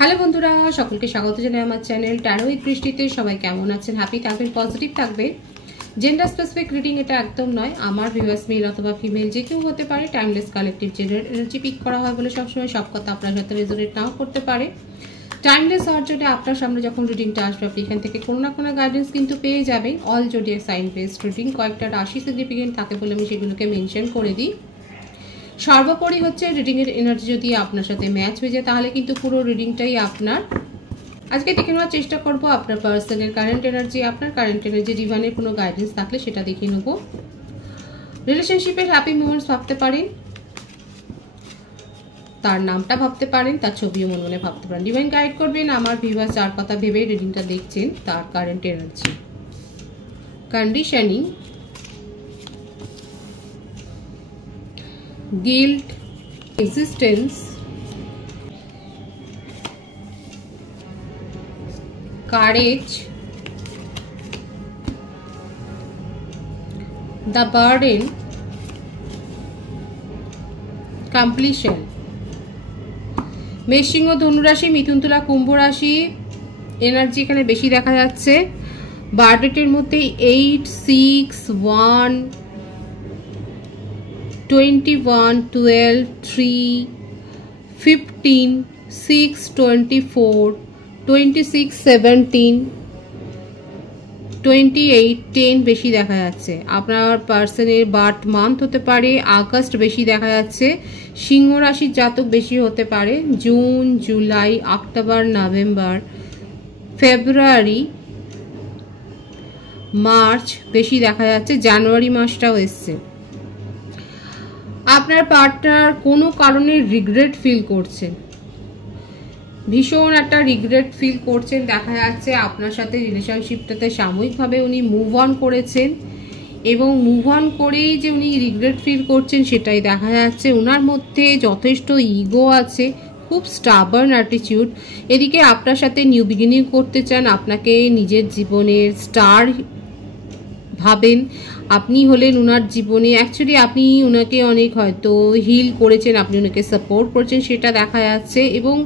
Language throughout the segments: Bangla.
হ্যালো বন্ধুরা, সকলকে স্বাগত জানাই আমার চ্যানেল ট্যারো উইথ বৃষ্টিতে। সবাই কেমন আছেন? হ্যাপি থাকবেন, পজিটিভ থাকবেন। জেন্ডার স্পেসিফিক রিডিং এটা একদম নয়। আমার ভিউয়ার্স মেল অথবা ফিমেল যে কেউ হতে পারে। Timeless collective gender energy pick করা হয় বলে সবসময় সব কথা আপনার সাথে রেজোনেট নাও করতে পারে। টাইমলেস হওয়ার জন্য আপনার সামনে যখন রিডিংটা আসবে আপনি এখান থেকে কোনো না কোনো গাইডেন্স কিন্তু পেয়ে যাবেন। All zodiac sign based reading, কয়েকটা রাশি সিগনিফিকেন্ট থাকে বলে আমি সেগুলোকে মেনশন করে দিই। সর্বোপরি হচ্ছে রিডিংয়ের এনার্জি যদি আপনার সাথে ম্যাচ হয়ে যায় তাহলে কিন্তু পুরো রিডিংটাই আপনার। আজকে দেখে নেওয়ার চেষ্টা করব আপনার পার্সনের কারেন্ট এনার্জি, আপনার কারেন্ট এনার্জি ডিভাইনের কোনো গাইডেন্স থাকলে সেটা দেখে নেব। রিলেশনশিপের হ্যাপি মোমেন্টস ভাবতে পারেন, তার নামটা ভাবতে পারেন, তার ছবিও মনে মনে ভাবতে পারেন। ডিভাইন গাইড করবেন আমার ভিউয়ার্স যার কথা ভেবে রিডিংটা দেখছেন তার current energy. Conditioning, guilt, existence, courage, the burden, completion। মেষ, সিংহ, ধনু রাশি, মিথুন, তুলা, কুম্ভ রাশি এনার্জি এখানে বেশি দেখা যাচ্ছে। বার্থডেটের মধ্যে 8, 6, 1, 21, 12, 3, 15, 6, 24, 26, 17, 28, 10 বেশি দেখা যাচ্ছে। আপনার পার্সনের বার্থ মান্থ হতে পারে আগস্ট, বেশি দেখা যাচ্ছে। সিংহ রাশির জাতক বেশি হতে পারে জুন, জুলাই, অক্টোবর, নভেম্বর, ফেব্রুয়ারি, মার্চ বেশি দেখা যাচ্ছে। জানুয়ারি মাসটাও এসছে। আপনার পার্টনার কোনো কারণে রিগ্রেট ফিল করছেন, ভীষণ একটা রিগ্রেট ফিল করছেন দেখা যাচ্ছে। আপনার সাথে রিলেশনশিপটাতে সাময়িকভাবে উনি মুভ অন করেছেন এবং মুভ অন করেই যে উনি রিগ্রেট ফিল করছেন সেটাই দেখা যাচ্ছে। ওনার মধ্যে যথেষ্ট ইগো আছে, খুব স্টাবার্ন অ্যাটিটিউড। এদিকে আপনার সাথে নিউ বিগিনিং করতে চান, আপনাকে নিজের জীবনের স্টার ভাবেন। আপনি হলেন ওনার জীবনে, অ্যাকচুয়ালি আপনি ওনাকে অনেক হয়তো হিল করেছেন, আপনি ওনাকে সাপোর্ট করেছেন সেটা দেখা যাচ্ছে। এবং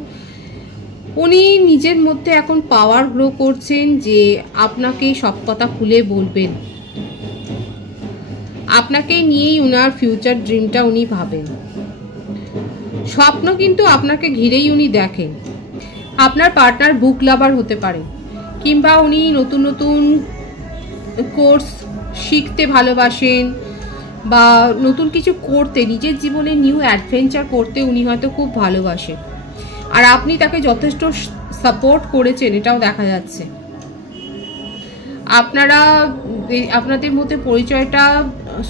উনি নিজের মধ্যে এখন পাওয়ার গ্রো করছেন যে আপনাকে সব কথা খুলে বলবেন। আপনাকে নিয়েই ওনার ফিউচার ড্রিমটা উনি ভাবেন। স্বপ্ন কিন্তু আপনাকে ঘিরেই উনি দেখেন। আপনার পার্টনার বুক লাভার হতে পারে, কিংবা উনি নতুন নতুন কোর্স শিখতে ভালোবাসেন বা নতুন কিছু করতে, নিজের জীবনে নিউ অ্যাডভেঞ্চার করতে উনি হয়তো খুব ভালোবাসেন। আর আপনি তাকে যথেষ্ট সাপোর্ট করেছেন এটাও দেখা যাচ্ছে। আপনাদের মধ্যে পরিচয়টা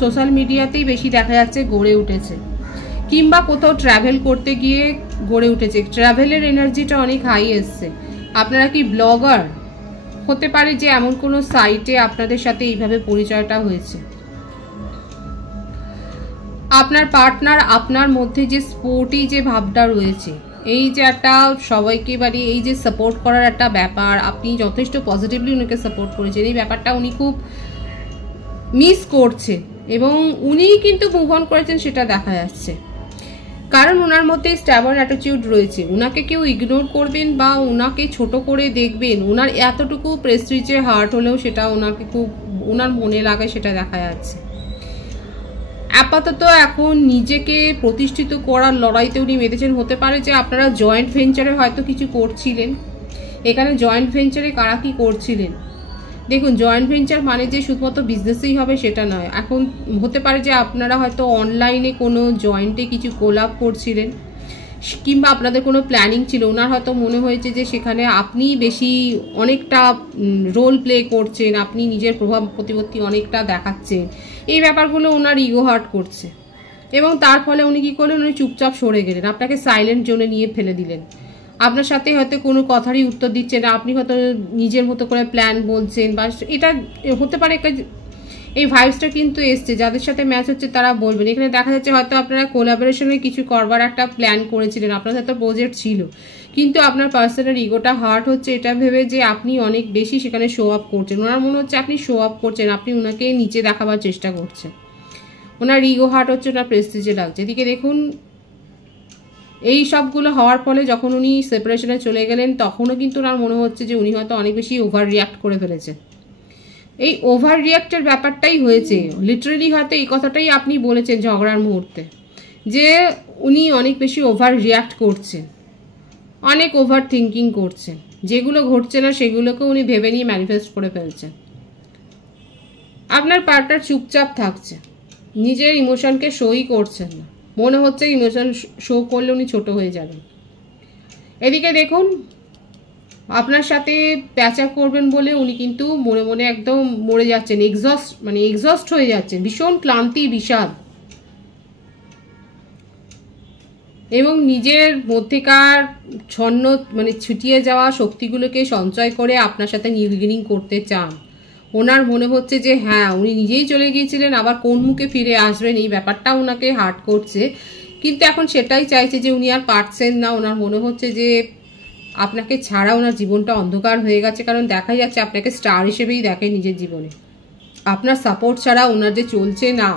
সোশ্যাল মিডিয়াতেই বেশি দেখা যাচ্ছে গড়ে উঠেছে, কিংবা কোথাও ট্রাভেল করতে গিয়ে গড়ে উঠেছে। ট্রাভেলের এনার্জিটা অনেক হাই এসছে। আপনারা কি ব্লগার? হতে পারে যে এমন কোনো সাইটে আপনাদের সাথে এইভাবে পরিচয়টা হয়েছে। আপনার পার্টনার আপনার মধ্যে যে স্পোর্টি যে ভাবটা রয়েছে, এই যে একটা সবাইকে বাড়ি এই যে সাপোর্ট করার একটা ব্যাপার, আপনি যথেষ্ট পজিটিভলি উনাকে সাপোর্ট করেছেন, এই ব্যাপারটা উনি খুব মিস করছেন এবং উনি কিন্তু মুভ অন করেছেন সেটা দেখা যাচ্ছে। কারণ ওনার মধ্যে স্ট্যাবার্ন অ্যাটিটিউড রয়েছে। ওনাকে কেউ ইগনোর করবেন বা ওনাকে ছোট করে দেখবেন, ওনার এতটুকু প্রেস্টিজে হার্ট হলেও সেটা ওনাকে খুব ওনার মনে লাগে সেটা দেখা যাচ্ছে। আপাতত এখন নিজেকে প্রতিষ্ঠিত করার লড়াইতে উনি মেতেছেন। হতে পারে যে আপনারা জয়েন্ট ভেঞ্চারে হয়তো কিছু করছিলেন। এখানে জয়েন্ট ভেঞ্চারে কারা কি করছিলেন দেখুন, জয়েন্ট ভেঞ্চার মানে যে শুধুমাত্র বিজনেসেই হবে সেটা নয়। এখন হতে পারে যে আপনারা হয়তো অনলাইনে কোনো জয়েন্টে কিছু কোলাপ করছিলেন, কিংবা আপনাদের কোনো প্ল্যানিং ছিল। ওনার হয়তো মনে হয়েছে যে সেখানে আপনি বেশি অনেকটা রোল প্লে করছেন, আপনি নিজের প্রভাব প্রতিপত্তি অনেকটা দেখাচ্ছেন। এই ব্যাপারগুলো ওনার ইগো হার্ট করছে এবং তার ফলে উনি কী করলেন, উনি চুপচাপ সরে গেলেন, আপনাকে সাইলেন্ট জোনে নিয়ে ফেলে দিলেন। আপনার সাথে হয়তো কোনো কথারই উত্তর দিচ্ছে না, আপনি হয়তো নিজের মতো করে প্ল্যান বলছেন বা এটা হতে পারে। এই ভাইবসটা কিন্তু এসছে, যাদের সাথে ম্যাচ হচ্ছে তারা বলবেন। এখানে দেখা যাচ্ছে হয়তো আপনারা কোলাবোরেশনে কিছু করবার একটা প্ল্যান করেছিলেন, আপনার সাথে প্রজেক্ট ছিল, কিন্তু আপনার পার্সোনাল ইগোটা হার্ট হচ্ছে এটা ভেবে যে আপনি অনেক বেশি সেখানে শো আপ করছেন। ওনার মনে হচ্ছে আপনি শো আপ করছেন, আপনি ওনাকে নিচে দেখাবার চেষ্টা করছেন। ওনার ইগো হার্ট হচ্ছে, ওনার প্রেস্টিজে লাগছে। এদিকে দেখুন এই সবগুলো হওয়ার ফলে যখন উনি সেপারেশনে চলে গেলেন তখনও কিন্তু ওনার মনে হচ্ছে যে উনি হয়তো অনেক বেশি ওভার রিয়াক্ট করে ফেলেছে। এই ওভার রিয়াক্টের ব্যাপারটাই হয়েছে, লিটারালি হয়তো এই কথাটাই আপনি বলেছেন ঝগড়ার মুহূর্তে, যে উনি অনেক বেশি ওভার রিয়াক্ট করছেন, অনেক ওভার থিঙ্কিং করছেন, যেগুলো ঘটছে না সেগুলোকে উনি ভেবে নিয়ে ম্যানিফেস্ট করে ফেলছেন। আপনার পার্টনার চুপচাপ থাকছে, নিজের ইমোশনকে শোই করছেন না, মনে হচ্ছে ইমোশন শো করলে উনি ছোট হয়ে যাবেন। এদিকে দেখুন আপনার সাথে প্যাচআপ করবেন বলে উনি কিন্তু মনে মনে একদম মরে যাচ্ছেন, এক্সস্ট হয়ে যাচ্ছেন, ভীষণ ক্লান্তি বিষাদ, এবং নিজের মধ্যেকার ছুটিয়ে যাওয়া শক্তিগুলোকে সঞ্চয় করে আপনার সাথে নিউ বিগিনিং করতে চান। ওনার মনে হচ্ছে যে হ্যাঁ উনি নিজেই চলে গিয়েছিলেন, আবার কোন মুখে ফিরে আসবেন এই ব্যাপারটা ওনাকে হার্ট করছে, কিন্তু এখন সেটাই চাইছে যে উনি আর পারছেন না। ওনার মনে হচ্ছে যে আপনাকে ছাড়া ওনার জীবনটা অন্ধকার হয়ে গেছে, কারণ দেখা যাচ্ছে আপনাকে স্টার হিসেবেই দেখে নিজের জীবনে। আপনার সাপোর্ট ছাড়া ওনার যে চলছে না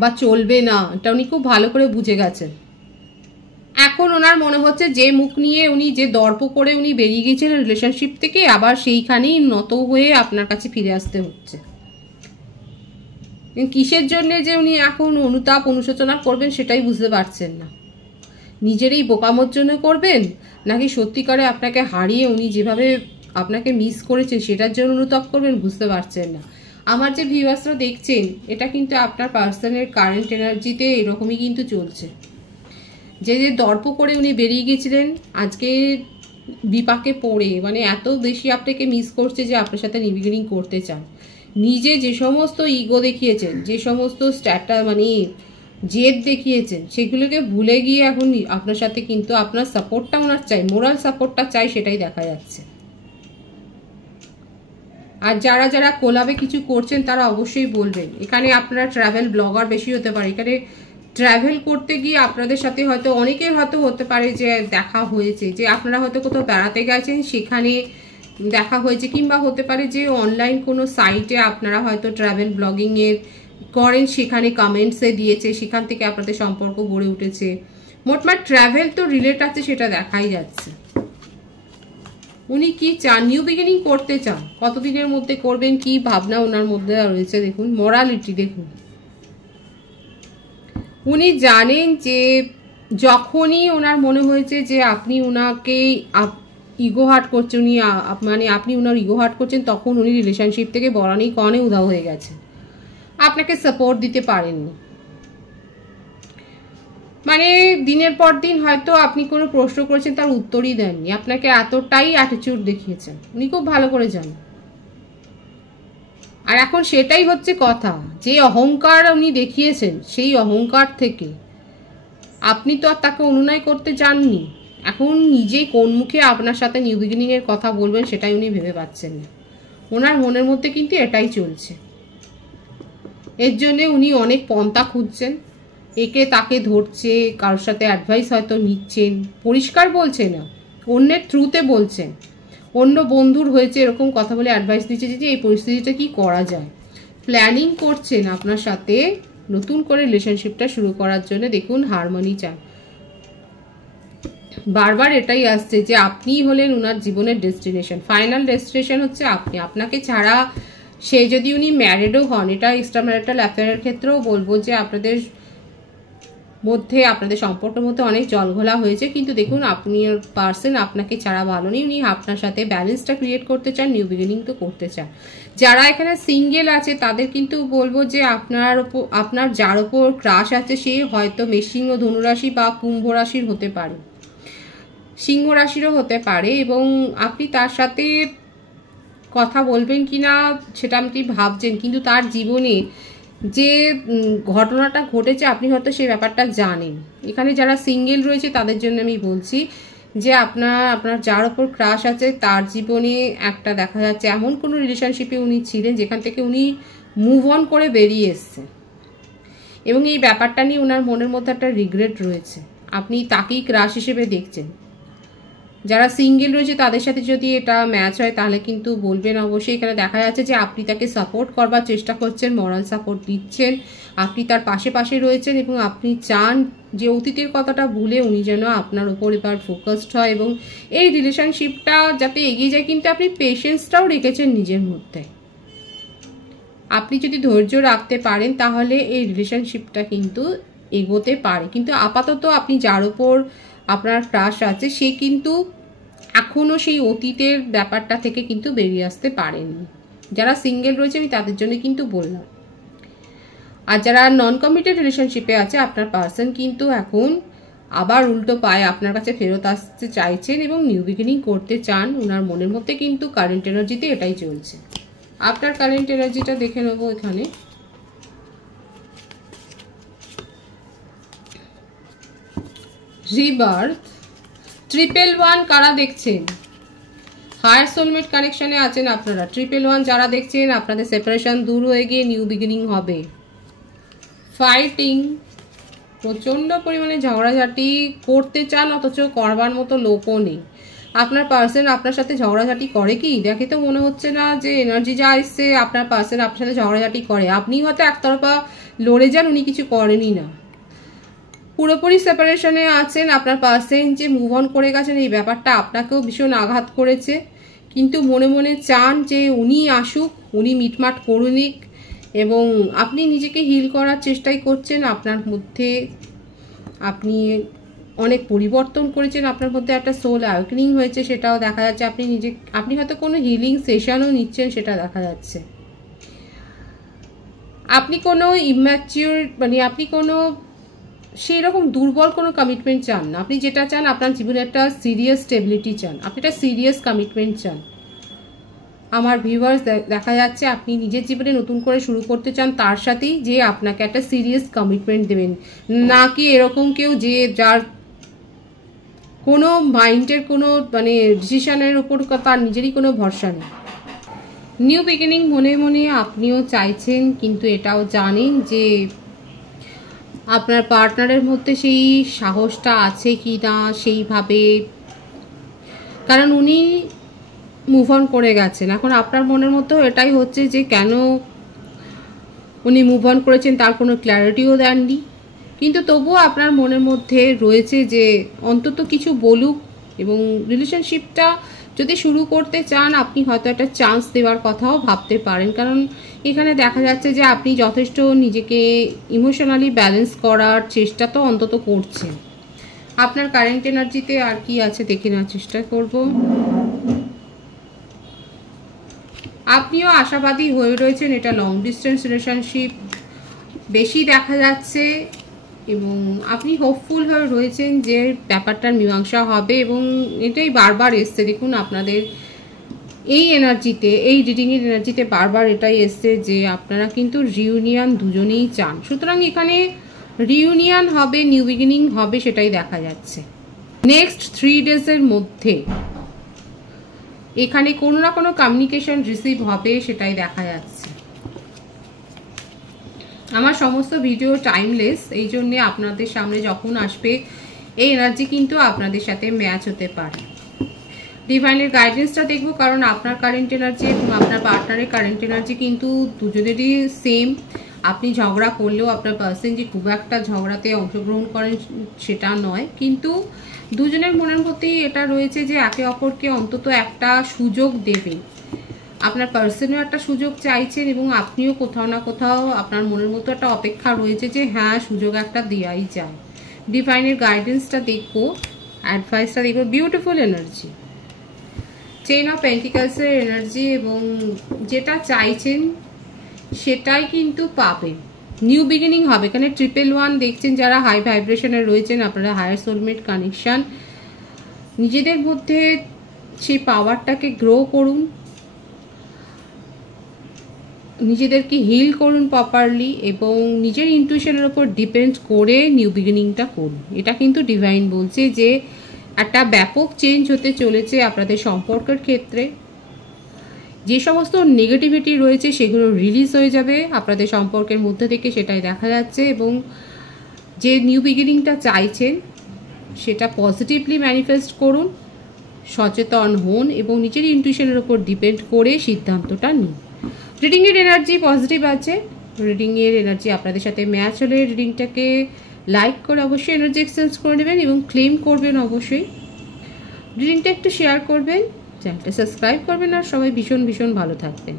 বা চলবে না এটা উনি খুব ভালো করে বুঝে গেছেন। এখন ওনার মনে হচ্ছে যে মুখ নিয়ে উনি যে দর্প করে উনি বেরিয়ে গিয়েছিলেন রিলেশনশিপ থেকে, আবার সেইখানেই নত হয়ে আপনার কাছে ফিরে আসতে হচ্ছে। কিসের জন্য যে উনি এখন অনুতাপ অনুশোচনা করবেন সেটাই বুঝতে পারছেন না। নিজেরই বোকামোর জন্য করবেন, নাকি সত্যিকারে আপনাকে হারিয়ে উনি যেভাবে আপনাকে মিস করেছেন সেটার জন্য অনুতাপ করবেন, বুঝতে পারছেন না। আমার যে ভিউয়ার্সরা দেখছেন, এটা কিন্তু আপনার পার্সনের কারেন্ট এনার্জিতে এরকমই কিন্তু চলছে। যে দর্প করে উনি বেরিয়ে গেছিলেন, আজকে বিপাকে পড়ে এত বেশি আপনাকে মিস করছে যে আপনার সাথে নিউ বিগিনিং করতে চান। নিজে যে সমস্ত ইগো দেখিয়েছেন, যে সমস্ত জেদ দেখিয়েছেন, সেগুলোকে ভুলে গিয়ে এখন আপনার সাথে কিন্তু আপনার সাপোর্টটা ওনার চাই, মোরাল সাপোর্টটা চাই, সেটাই দেখা যাচ্ছে। আর যারা যারা কোলাবে কিছু করছেন তারা অবশ্যই বলবেন। এখানে আপনারা ট্রাভেল ব্লগার বেশি হতে পারে, এখানে ট্রাভেল করতে গিয়ে আপনাদের সাথে হয়তো অনেকের হয়তো হতে পারে যে দেখা হয়েছে, যে আপনারা হয়তো কোথাও বেড়াতে গেছেন সেখানে দেখা হয়েছে, কিংবা হতে পারে যে অনলাইন কোনো সাইটে আপনারা হয়তো ট্রাভেল ব্লগিংয়ের করেন, সেখানে কমেন্টসে দিয়েছে, সেখান থেকে আপনাদের সম্পর্ক গড়ে উঠেছে। মোটমাট ট্রাভেল তো রিলেট আছে, সেটা দেখাই যাচ্ছে। উনি কি চান? নিউ বিগিনিং করতে চান। কতদিনের মধ্যে করবেন, কি ভাবনা ওনার মধ্যে রয়েছে দেখুন। মোরালিটি দেখুন, উনি জানেন যে যখনই ওনার মনে হয়েছে যে আপনি ওনাকে ইগো হার্ট করছেন, উনি আপনি ওনার ইগো হার্ট করছেন, তখন উনি রিলেশনশিপ থেকে বরানি কনে উধাও হয়ে গেছে, আপনাকে সাপোর্ট দিতে পারেননি। দিনের পর দিন হয়তো আপনি কোনো প্রশ্ন করেছেন তার উত্তরই দেননি, আপনাকে এতটাই অ্যাটিটিউড দেখিয়েছেন, উনি খুব ভালো করে জানেন। আর এখন সেটাই হচ্ছে কথা, যে অহংকার উনি দেখিয়েছেন, সেই অহংকার থেকে আপনি তো আর তাকে অনুনয় করতে যাননি। এখন নিজে কোন মুখে আপনার সাথে নিউ বিগিনিং এর কথা বলবেন সেটাই উনি ভেবে পাচ্ছেন না। ওনার মনের মধ্যে কিন্তু এটাই চলছে। এর জন্য উনি অনেক পন্থা খুঁজছেন, একে তাকে ধরছে, কারোর সাথে অ্যাডভাইস হয়তো নিচ্ছেন, পরিষ্কার বলছে না, অন্যের থ্রুতে বলছেন, অন্য বন্ধুর হয়েছে এরকম কথা বলে অ্যাডভাইস দিচ্ছে যে এই পরিস্থিতিটা কি করা যায়। প্ল্যানিং করছেন আপনার সাথে নতুন করে রিলেশনশিপটা শুরু করার জন্য। দেখুন হারমোনি চান, বারবার এটাই আসছে যে আপনি হলেন ওনার জীবনের ডেস্টিনেশন, ফাইনাল ডেস্টিনেশন হচ্ছে আপনি। আপনাকে ছাড়া সে যদি উনি ম্যারিডও হন, এটা এক্সট্রা ম্যারিটাল অ্যাফেয়ারের ক্ষেত্রেও বলবো যে আপনাদের সম্পর্কের মধ্যে অনেক জলঘোলা হয়েছে, কিন্তু দেখুন আপনি পার্সন আপনাকে ছাড়া ভালো নেই, উনি আপনার সাথে ব্যালেন্সটা ক্রিয়েট করতে চান, নিউ বিগিনিং তো করতে চান। যারা এখানে সিঙ্গেল আছে তাদের কিন্তু বলবো যে আপনার যার ওপর ক্রাশ আছে সে হয়তো মেষসিংহ ধনুরাশি বা কুম্ভ রাশির হতে পারে, সিংহ রাশিরও হতে পারে, এবং আপনি তার সাথে কথা বলবেন কিনা সেটা আপনি ভাবছেন, কিন্তু তার জীবনে যে ঘটনাটা ঘটেছে আপনি হয়তো সেই ব্যাপারটা জানেন। এখানে যারা সিঙ্গেল রয়েছে তাদের জন্য আমি বলছি যে আপনার যার ওপর ক্রাশ আছে তার জীবনে একটা দেখা যাচ্ছে এমন কোনো রিলেশনশিপে উনি ছিলেন যেখান থেকে উনি মুভ অন করে বেরিয়ে এসছেন, এবং এই ব্যাপারটা নিয়ে ওনার মনের মধ্যে একটা রিগ্রেট রয়েছে, আপনি তাকেই ক্রাশ হিসেবে দেখছেন। যারা সিঙ্গেল রয়েছে তাদের সাথে যদি এটা ম্যাচ হয় তাহলে কিন্তু বলবেন অবশ্যই। এখানে দেখা যাচ্ছে যে আপনি তাকে সাপোর্ট করবার চেষ্টা করছেন, মরাল সাপোর্ট দিচ্ছেন, আপনি তার পাশে রয়েছেন, এবং আপনি চান যে অতীতের কথাটা ভুলে উনি যেন আপনার উপর এবার ফোকাসড হয় এবং এই রিলেশনশিপটা যাতে এগিয়ে যায়। কিন্তু আপনি পেশেন্সটাও রেখেছেন নিজের মধ্যে। আপনি যদি ধৈর্য রাখতে পারেন তাহলে এই রিলেশনশিপটা কিন্তু এগোতে পারে। কিন্তু আপাতত আপনি যার উপর আপনার ক্রাশ আছে সে কিন্তু এখনও সেই অতীতের ব্যাপারটা থেকে কিন্তু বেরিয়ে আসতে পারেনি। যারা সিঙ্গেল রয়েছে আমি তাদের জন্য কিন্তু বললাম। আর যারা নন কমিটেড রিলেশনশিপে আছে আপনার পার্সন কিন্তু এখন আবার উল্টো পায়ে আপনার কাছে ফেরত আসতে চাইছেন এবং নিউ বিগিনিং করতে চান। ওনার মনের মধ্যে কিন্তু কারেন্ট এনার্জিতে এটাই চলছে। আপনার কারেন্ট এনার্জিটা দেখে নেবো এখানে। রিবার্থ, 111 কারা দেখছেন? হায়ার সোলমেট কানেকশনে আছেন আপনারা। 111 যারা দেখছেন আপনাদের সেপারেশন দূর হয়ে গিয়ে নিউ বিগিনিং হবে। ফাইটিং, প্রচণ্ড পরিমাণে ঝগড়াঝাটি করতে চান অথচ করবার মতো লোকও নেই। আপনার পার্সন আপনার সাথে ঝগড়াঝাটি করে কি? দেখে তো মনে হচ্ছে না যে এনার্জি যা এসছে আপনার পার্সন আপনার সাথে ঝগড়াঝাটি করে। আপনি হয়তো একতরফা লড়ে যান, উনি কিছু করেনই না। পুরোপুরি সেপারেশনে আছেন। আপনার পার্সন যে মুভ অন করে গেছেন এই ব্যাপারটা আপনাকেও ভীষণ আঘাত করেছে, কিন্তু মনে মনে চান যে উনি আসুক, উনি মিটমাট করুনিক এবং আপনি নিজেকে হিল করার চেষ্টাই করছেন। আপনার মধ্যে আপনি অনেক পরিবর্তন করেছেন, আপনার মধ্যে একটা সোল অ্যাওয়েকেনিং হয়েছে, সেটাও দেখা যাচ্ছে। আপনি হয়তো কোনো হিলিং সেশনও নিচ্ছেন, সেটা দেখা যাচ্ছে। আপনি কোনো ইম্যাচিউর আপনি কোনো সেই রকম দুর্বল কোনো কমিটমেন্ট চান না। আপনি যেটা চান আপনার জীবনে একটা সিরিয়াস স্টেবিলিটি চান, আপনি একটা সিরিয়াস কমিটমেন্ট চান। আমার ভিউয়ার্স দেখা যাচ্ছে আপনি নিজের জীবনে নতুন করে শুরু করতে চান, তার সাথেই যে আপনাকে একটা সিরিয়াস কমিটমেন্ট দেবেন, না কি এরকম কেউ যে যার কোনো মাইন্ডের কোনো ডিসিশনের উপর তার নিজেরই কোনো ভরসা নেই। নিউ বিগিনিং মনে মনে আপনিও চাইছেন, কিন্তু এটাও জানেন যে আপনার পার্টনারের মধ্যে সেই সাহসটা আছে কি না সেইভাবে, কারণ উনি মুভ অন করে গেছেন। এখন আপনার মনের মধ্যেও এটাই হচ্ছে যে কেন উনি মুভ অন করেছেন তার কোনো ক্ল্যারিটিও দেননি, কিন্তু তবুও আপনার মনের মধ্যে রয়েছে যে অন্তত কিছু বলুক। এবং রিলেশনশিপটা যদি শুরু করতে চান আপনি হয়তো একটা চান্স দেওয়ার কথাও ভাবতে পারেন, কারণ এখানে দেখা যাচ্ছে যে আপনি যথেষ্ট নিজেকে ইমোশনালি ব্যালেন্স করার চেষ্টা তো অন্তত করছেন। আপনার কারেন্ট এনার্জিতে আর কি আছে দেখে নেওয়ার চেষ্টা করব। আপনিও আশাবাদী হয়ে রয়েছেন, এটা লং ডিস্টেন্স রিলেশনশিপ বেশি দেখা যাচ্ছে এবং আপনি হোপফুল হয়ে রয়েছেন যে ব্যাপারটার মীমাংসা হবে এবং এটাই বারবার এসছে। দেখুন আপনাদের এই এনার্জিতে, এই রিডিংয়ের এনার্জিতে বারবার এটাই এসছে যে আপনারা কিন্তু রিউনিয়ন দুজনেই চান। সুতরাং এখানে রিউনিয়ন হবে, নিউ বিগিনিং হবে, সেটাই দেখা যাচ্ছে। নেক্সট 3 ডেজের মধ্যে এখানে কোনো না কোনো কমিউনিকেশন রিসিভ হবে, সেটাই দেখা যাচ্ছে। আমার সমস্ত ভিডিও টাইমলেস, এই জন্যে আপনাদের সামনে যখন আসবে এই এনার্জি কিন্তু আপনাদের সাথে ম্যাচ হতে পারে। ডিভাইনের গাইডেন্সটা দেখবো, কারণ আপনার কারেন্ট এনার্জি এবং আপনার পার্টনারের কারেন্ট এনার্জি কিন্তু দুজনেরই সেম। আপনি ঝগড়া করলেও আপনার পার্সন যে খুব একটা ঝগড়াতে অংশগ্রহণ করেন সেটা নয়, কিন্তু দুজনের মনের মধ্যেই এটা রয়েছে যে একে অপরকে অন্তত একটা সুযোগ দেবে। আপনার পার্সনও একটা সুযোগ চাইছেন এবং আপনিও কোথাও না কোথাও আপনার মনের মতো একটা অপেক্ষা রয়েছে যে হ্যাঁ সুযোগ একটা দেওয়াই যায়। ডিভাইনের গাইডেন্সটা দেখবো, অ্যাডভাইসটা দেখবো। বিউটিফুল এনার্জি, চেইন অফ পেন্টিকালসের এনার্জি এবং যেটা চাইছেন সেটাই কিন্তু পাবেন। নিউ বিগিনিং হবে। এখানে 111 দেখছেন যারা হাই ভাইব্রেশনে রয়েছেন, আপনারা হায়ার সোলমেট কানেকশন। নিজেদের মধ্যে সেই পাওয়ারটাকে গ্রো করুন, নিজেদেরকে হিল করুন প্রপারলি এবং নিজের ইনটুইশনের উপর ডিপেন্ড করে নিউ বিগিনিংটা করুন। এটা কিন্তু ডিভাইন বলছে যে একটা ব্যাপক চেঞ্জ হতে চলেছে আপনাদের সম্পর্কের ক্ষেত্রে। যে সমস্ত নেগেটিভিটি রয়েছে সেগুলো রিলিজ হয়ে যাবে আপনাদের সম্পর্কের মধ্যে থেকে, সেটাই দেখা যাচ্ছে। এবং যে নিউ বিগিনিংটা চাইছেন সেটা পজিটিভলি ম্যানিফেস্ট করুন, সচেতন হন এবং নিজের ইনটুইশনের উপর ডিপেন্ড করে সিদ্ধান্তটা নিন। রিডিংয়ের এনার্জি পজিটিভ আছে, রিডিংয়ের এনার্জি আপনাদের সাথে ম্যাচ হলে রিডিংটাকে লাইক করে অবশ্যই এনার্জি এক্সচেঞ্জ করে নেবেন এবং ক্লেম করবেন অবশ্যই। রিডিংটা একটু শেয়ার করবেন, চ্যানেলটা সাবস্ক্রাইব করবেন, আর সবাই ভীষণ ভীষণ ভালো থাকবেন।